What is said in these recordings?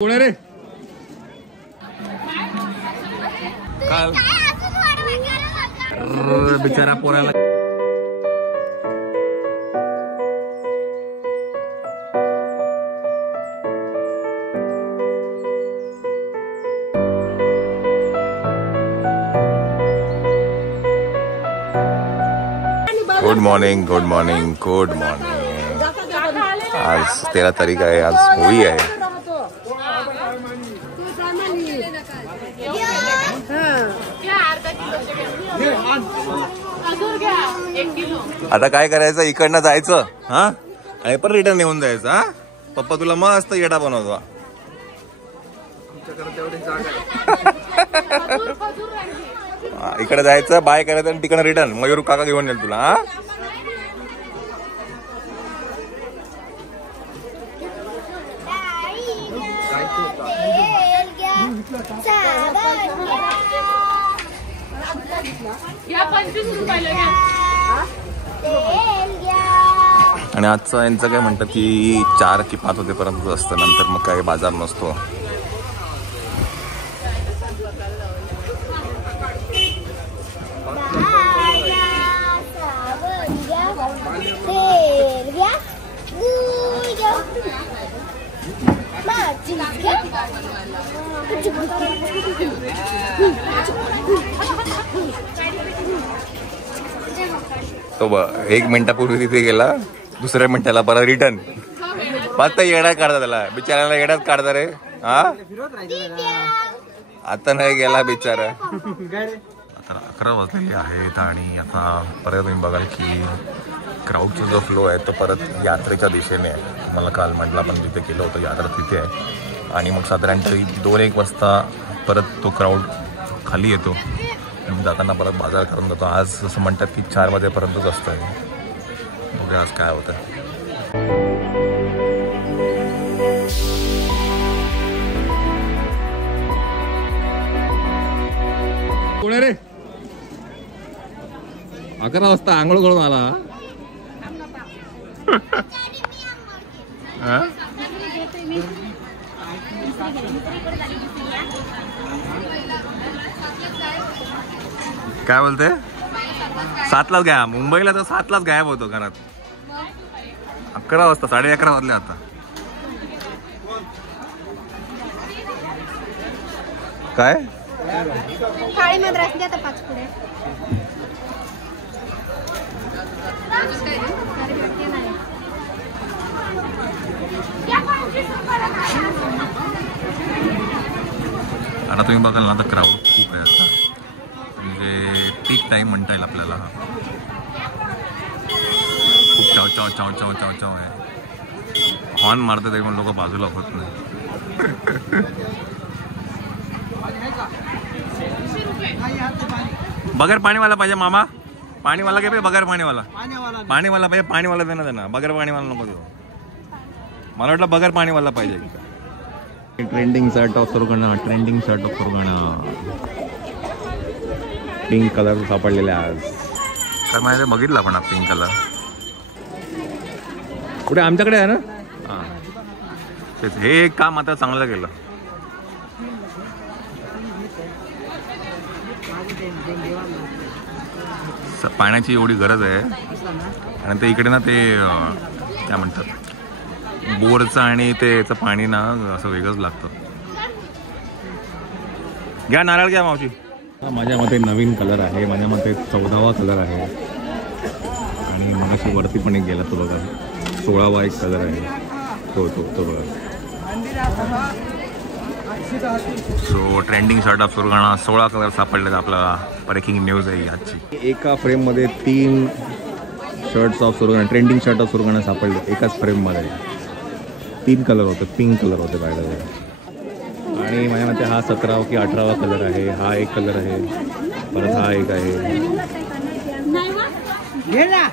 कोण रे काल बिचारा पोराला good morning good morning good morning. आज 13 तारीख आहे, आज होळी आहे। आता काय करायचं, इकडनं जायचं हा आणि पण रिटर्न येऊन जायचं हा। पप्पा तुला मस्त येडा बनवतो। इकडे जायचं बाय करायचं आणि तिकडे रिटर्न मयूर काका घेऊन येईल तुला हा। आणि आजचं यांचं काय म्हणतात की 4 की 5 वाजेपर्यंत असतं, नंतर मग काही बाजार नसतो। तो 1 मिनिटापूर्वी तिथे गेला, दुसऱ्या मिनिटाला परत रिटर्न। फक्त येड्यात काढता त्याला, बिचाराला येड्यात काढता रे हा। आता नाही गेला बिचारा। आता 11 वाजलेले आहेत आणि आता परत तुम्ही बघाल की क्राऊडचा जो फ्लो आहे तो परत यात्रेच्या दिशेने आहे। मला काल म्हटलं आपण जिथे केलं होतं यात्रा तिथे आहे आणि मग साधारणतरी 2-1 वाजता परत तो क्राऊड खाली येतो। जाताना परत बाजार करून जातो। आज असं म्हणतात की 4 वाजेपर्यंतच असतं आहे, बघूया आज काय होतं। कोण रे 11 वाजता आंघोळ करून आला काय बोलते? 7लाच गायब, मुंबईला तर 7लाच गायब होतो घरात। 11 वाजता 11:30 वाजले आता। काय काळी मद्रास द्या तर 5 पुढे। आता तुम्ही बघाल ना, आता क्राऊड खूप आहे आता, म्हणजे पीक टाइम म्हणता येईल आपल्याला। खूप चाव चाव चाव चाव चाव चाव आहे। हॉर्न मारते तरी पण लोक बाजूला होत नाही। बगर पाणीवाला पाहिजे मामा, पाणीवाला काय पाहिजे? बगर पाणीवाला, पाणीवाला पाहिजे, पाणीवाला देणार त्यांना, बगर पाणीवाला नको देऊ। मला वाटलं बगर पाणीवाला पाहिजे। Trending shirt of Surgana, trending shirt of Surgana, pink colour सापडलेले आज। काय माहिती बघितला पण पिंक कलर कुठे आमच्याकडे आहे ना। हां तेच, हे एक काम आता चांगलं केलं। पाण्याची एवढी गरज आहे आणि ते इकडे ना ते काय म्हणतात बोरचं आणि ते याचं पाणी ना असं वेगळंच लागतं। घ्या नारळ घ्या मावशी। माझ्या मते नवीन कलर आहे, माझ्या मते 14वा कलर आहे आणि मगाशी वरती पण एक गेला तो बघा 16वा एक कलर आहे तो बघा। So trending shirt of Surgana 16 colour सापडले। आपल्याला ब्रेकिंग न्यूज आहे आजची। एका फ्रेममध्ये 3 shirts of Surgana, trending shirt of Surgana सापडले एकाच फ्रेममध्ये। 3 कलर होते, पिंक कलर होते पाहिजे आणि माझ्या मते हा 17वा की 18वा कलर आहे। हा एक कलर आहे, परत हा एक आहे।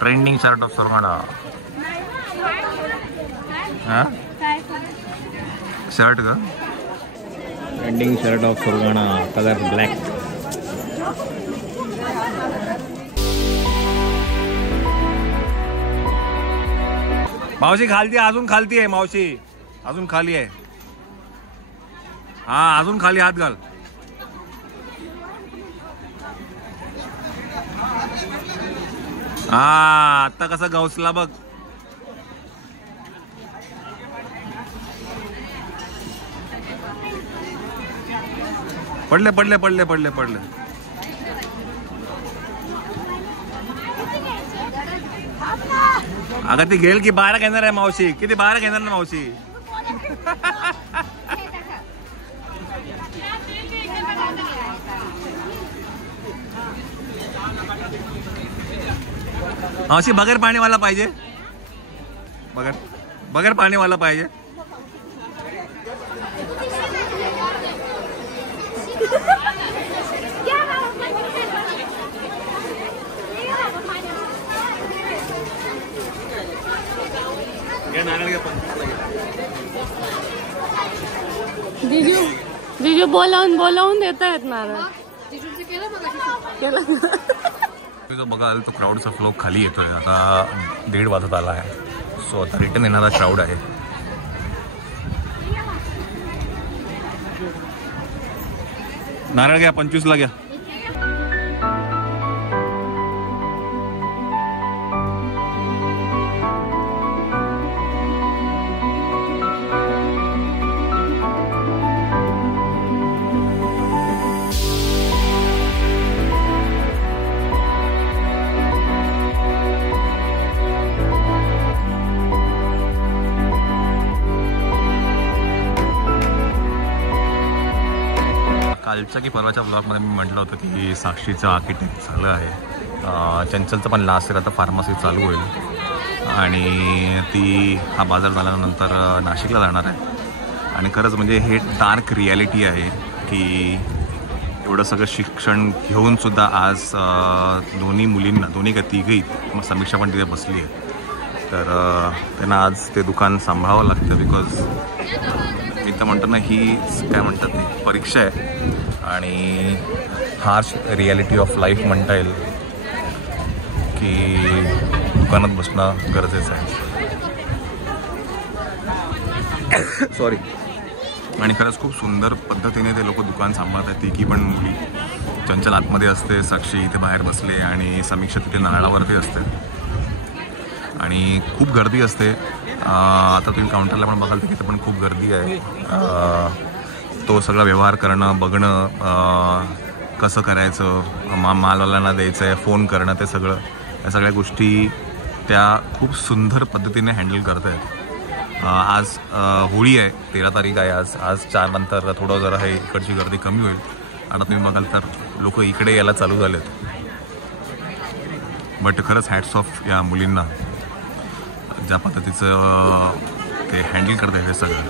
ट्रेंडिंग शर्ट ऑफ सुरगाणा हा शर्ट का trending shirt of Surgana colour black. मावशी खालती, अजून खालती आहे मावशी, अजून खाली आहे। हा अजून खाली हात घाल. हा आता कसा गवसला बघ. पडले पडले पडले पडले पडले. अगं ती घेईल की 12 घेणार आहे मावशी. किती 12 घेणार ना मावशी. मावशी बगैर पाणीवाला पाहिजे. बगैर पाणीवाला पाहिजे. जीजू बोलावून देता येत नारळ. जो बघाल तो क्राऊडचा फ्लो खाली येतोय. आता 1:30 वाजत आला आहे. सो आता रिटर्न येणारा क्राऊड आहे. नारळ घ्या 25ला घ्या. कालच्या की परवाच्या ब्लॉगमध्ये मी म्हटलं होतं की साक्षीचं आर्किटेक्ट झालं आहे. चंचलचं पण लास्ट इयर आता फार्मसी चालू होईल आणि ती हा बाजार झाल्यानंतर नाशिकला जाणार आहे. आणि खरंच म्हणजे हे डार्क रिॲलिटी आहे की एवढं सगळं शिक्षण घेऊनसुद्धा आज दोन्ही मुलींना, दोन्ही का तिघही, मग समीक्षा पण तिथे बसली आहे, तर त्यांना आज ते दुकान सांभाळावं लागतं. बिकॉज मी तर म्हणतो ना, ही काय म्हणतात ती परीक्षा आहे आणि हार्श रिॲलिटी ऑफ लाईफ म्हणता येईल की दुकानात बसणं गरजेचं आहे. सॉरी. आणि खरंच खूप सुंदर पद्धतीने ते लोक दुकान सांभाळत आहेत. तिघी पण मुली. चंचल आतमध्ये असते, साक्षी इथे बाहेर बसले आणि समीक्षा तिथे नारळावरती असते आणि खूप गर्दी असते. आता तुम्ही काउंटरला पण बघाल तर तिथे पण खूप गर्दी आहे. तो सगळा व्यवहार करणं, बघणं कसं करायचं, मालवाल्यांना द्यायचं आहे, फोन करणं, ते सगळं, या सगळ्या गोष्टी त्या खूप सुंदर पद्धतीने हँडल करत आहेत. आज होळी आहे, 13 तारीख आहे आज 4 नंतर थोडं जरा हे इकडची गर्दी कमी होईल. आता तुम्ही बघाल तर लोक इकडे यायला चालू झालेत. बट खरंच हॅट्स ऑफ या मुलींना, ज्या पद्धतीचं ते हँडल करत आहे हे सगळं.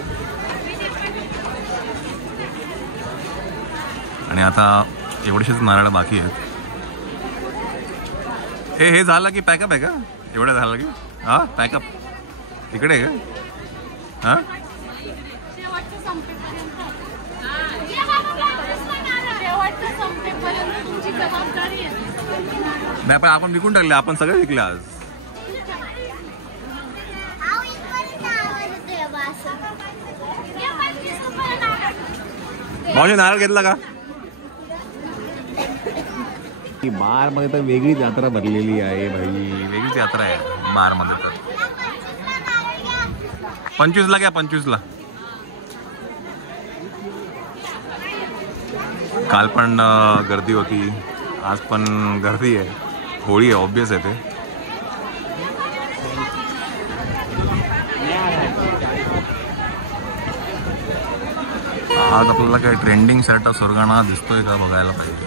आणि आता एवढेसेच नारळ बाकी आहेत. हे झालं की पॅकअप आहे का? एवढं झालं की हां पॅकअप तिकडे आहे का? हां नाही, पण आपण विकून टाकले. आपण सगळे विकले आज. मावशी नारळ घेतला का? बार मध्ये तर वेगळीच यात्रा भरलेली आहे भाई. वेगळीच यात्रा आहे बार मध्ये. तर 25ला घ्या 25ला. काल पण गर्दी होती, आज पण गर्दी आहे. होळी आहे, ऑब्वियस आहे ते. आज आपल्याला काही ट्रेंडिंग शर्ट सुरगाणा दिसतोय का बघायला पाहिजे.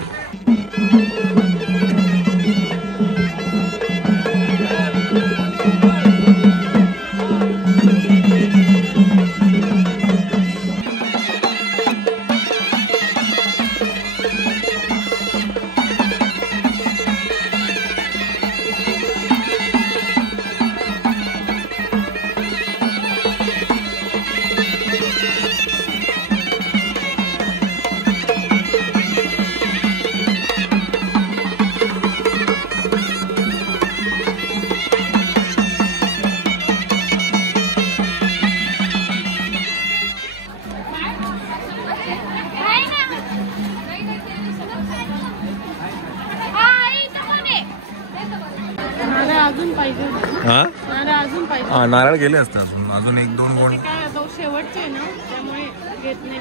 पाहिजे होते. हा नारळ अजून पाहिजे. हा नारळ गेले असते अजून 1-2 गोण. ते काय तो शेवटचे आहे ना त्यामुळे घेत नाही.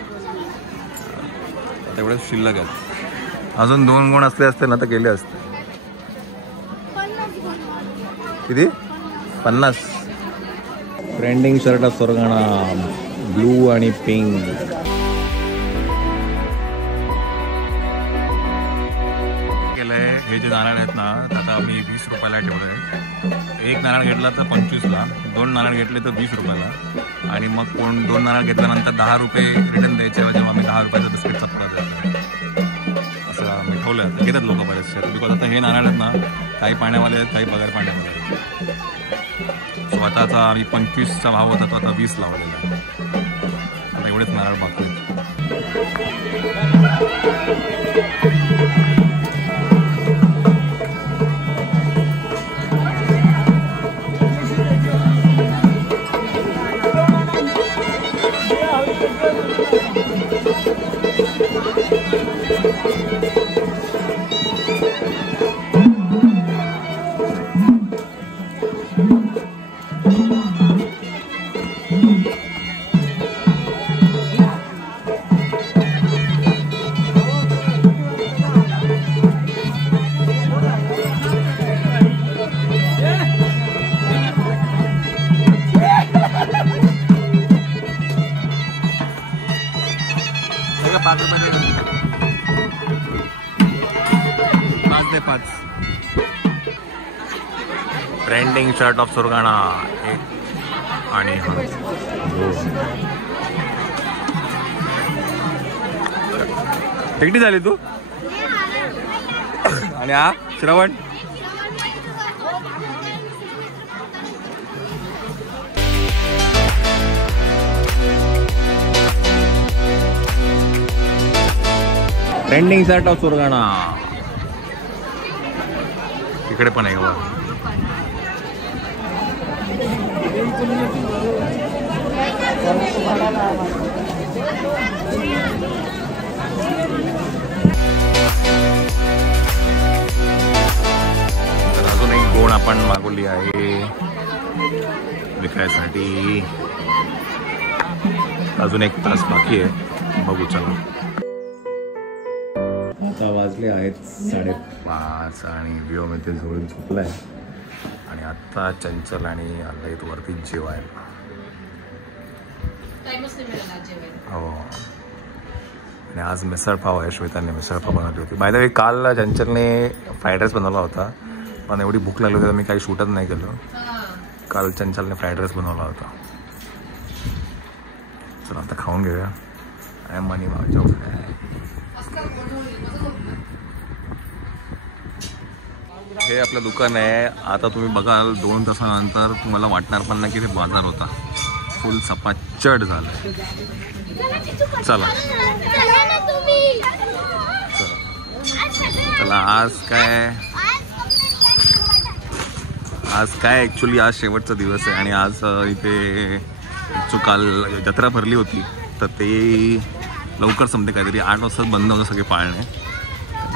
तेवढे शिल्लक आहेत. अजून 2 गुण असले असते ना तर गेले असते. किती? 50. Trending shirt of Surgana blue आणि पिंक. केलंय हे जे नारळ आहेत ना आता आम्ही 20 रुपयाला ठेवलंय. एक नारळ घेतला तर 25ला, 2 नारळ घेतले तर 20 रुपयाला आणि मग कोण 2 नारळ घेतल्यानंतर 10 रुपये रिटर्न द्यायचे जेव्हा आम्ही 10 रुपयाचा बिस्किटचा पुडा द्यायचा. असं आम्ही ठेवलं. घेतात लोक बरेचसे बिकॉज आता हे नारळ आहेत ना काही पाण्यावाले आहेत काही बगर पाण्यावाले आहेत. स्वतःचा आम्ही 25चा भाव होता तो आता 20 लावलेला आहे. आता एवढेच नारळ बाकी आहेत. ट्रेंडिंग शर्ट ऑफ सुरगाणा एक आणि हा किती झाली तू आणि हा श्रवण ट्रेंडिंग शर्ट ऑफ सुरगाणा इकडे पण आहे बघा. अजून एक गोण आपण मागवली आहे विकायसाठी. अजून 1 तास बाकी आहे. बघू चला. आता वाजले आहेत 5:30 आणि व्योम इथे झोळून झोपलाय आणि आता चंचल आणि आला इथं वरती जेवायला. हो आणि आज मिसळपाव आहे. श्वेताने मिसळपाव बनवली होती. बाय द वे काल चंचलने फ्राईड राईस बनवला होता पण एवढी भूक लागली होती तर मी काही शूटच नाही केलं. काल चंचलने फ्राईड राईस बनवला होता. चला आता खाऊन घेऊया. आय एम मनी माझ्या हे आपलं दुकान आहे. आता तुम्ही बघाल 2 तासानंतर तुम्हाला वाटणार पण नाही की ते बाजार होता. फुल सपाचट झालं. चला चला आज काय ॲक्च्युली आज शेवटचा दिवस आहे आणि आज इथे जो काल जत्रा भरली होती तर ते लवकर संपते. काहीतरी 8 वाजता बंद होतं सगळे पाळणे.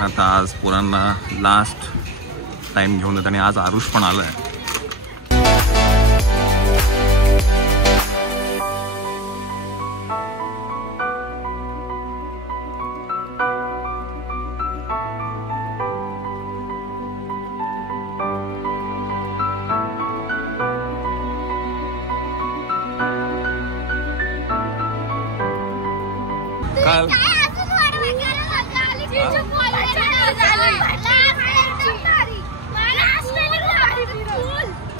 आता आज पोरांना लास्ट टाइम घेऊन येत आणि आज आरुष पण आलाय. काल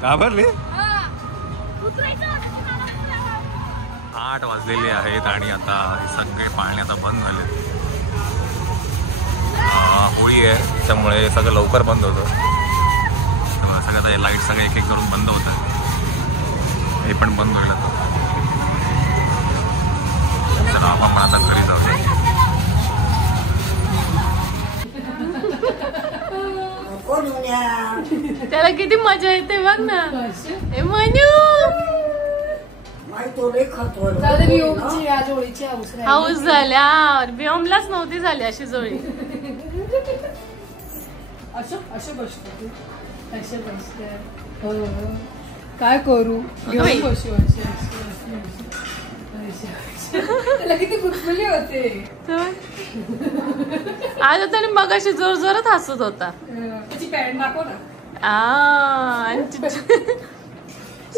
घाबरली. 8 वाजलेले आहेत आणि आता सगळे पाळणे आता बंद झाले. होळी आहे त्यामुळे सगळं लवकर बंद होतं. त्यामुळे सगळं आता लाईट सगळे एक करून बंद होत आहे. हे पण बंद होईल आता. चला आपण पण आता घरी जाऊ. त्याला किती मजा येते बघ ना. हे मनू हाऊस झाल्या. व्योमलाच नव्हती झाली अशी जोडी. असे बसतो असे बसते काय करू घेऊन बाई. बसू त्याला किती गुदगुली होते. आज त्याने मगाशी जोर जोरात हसत होता. त्याची पॅन्ट दाखव ना.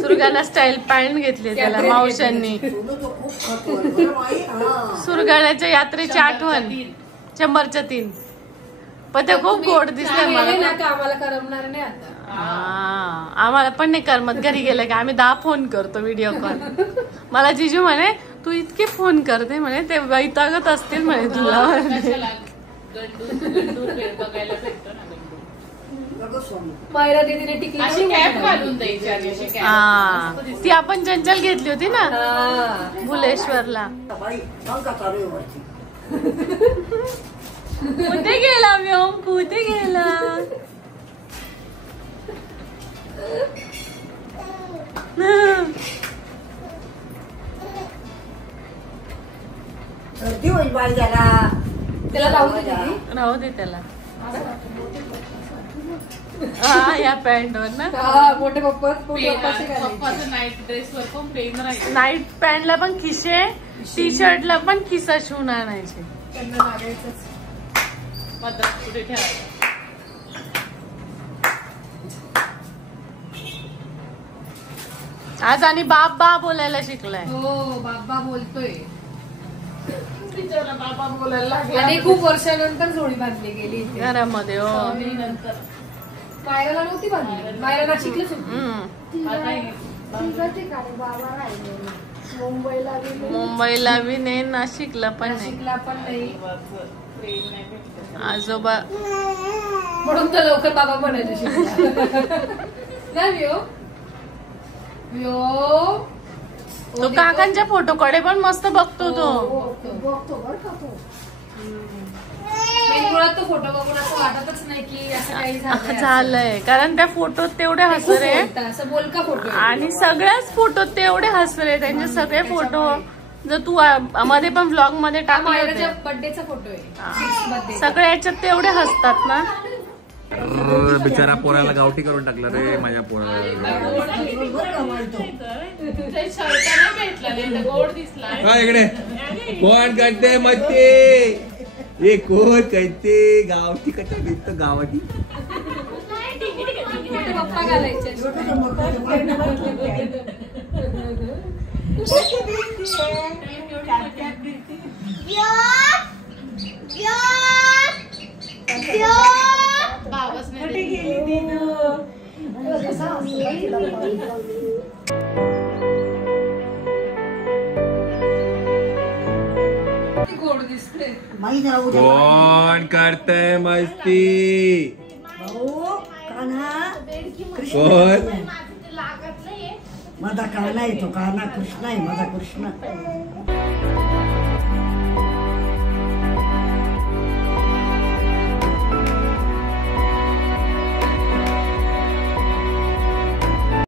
सुरगाणा स्टाईल पॅन्ट घेतली त्याला मावशांनी. सुरगाण्याच्या यात्रेची आठवण 100च्या 3. पण ते खूप गोड दिसले मला. आम्हाला करमणार नाही आता. आम्हाला पण नाही करमत. घरी गेले की आम्ही 10 फोन करतो व्हिडिओ कॉल. मला जिजू म्हणे तू इतके फोन करते म्हणे ते वैतागत असतील म्हणे तुला. मायरा दीदीने टिकली ती आपण चंचल घेतली होती ना भुलेश्वरला. कुठे गेला व्योम कुठे गेला. त्याला लावू दे दीदी. राहू दे त्याला. हा या पॅन्ट वर ना. मोठे पप्पा नाईट पॅन्टला पण खिसे टी शर्टला पण खिसा शिवून आणायचे. त्यांना लागायचंच. आज आणि बाप बा बोलायला शिकलाय. हो बाबा बोलतोय. बाबा बोलायला लागला. आणि खूप वर्षानंतर जोडी बांधली गेली इथे. घरामध्ये. हो मायराला नव्हती बांधली. मायरा शिकलीच होती. मुंबईला बी नाही नाशिकला पण नाही. नाशिकला पण नाही. आजोबा म्हणून तर लवकर बाबा म्हणायचे शिकला. नाही व्यो व्यो. तो काकांच्या फोटोकडे पण मस्त बघतो तो. बघतो बरं का तो. मुळात तो फोटो बघून असं वाटतच नाही की असं काही झालंय. कारण त्या फोटोत तेवढे हसरे असं बोलका फोटो आणि सगळ्याच फोटोत तेवढे हसरे. त्यांचे सगळे फोटो जर तू मध्ये पण ब्लॉग मध्ये टाकले होते. बर्थडेचा फोटो आहे. सगळ्या याच्यात तेवढे हसतात ना. बिचारा पोराला गावठी करून टाकला रे माझ्या पोराला. इकडे कोण करते मस्ती. हे कोण करते गावठी कशा दिसत गावाची. पप्पा घालायचे. गोड दिसते. कोण करतय मस्ती. कोण माझा काना आहे तो काना कृष्ण आहे माझा कृष्ण.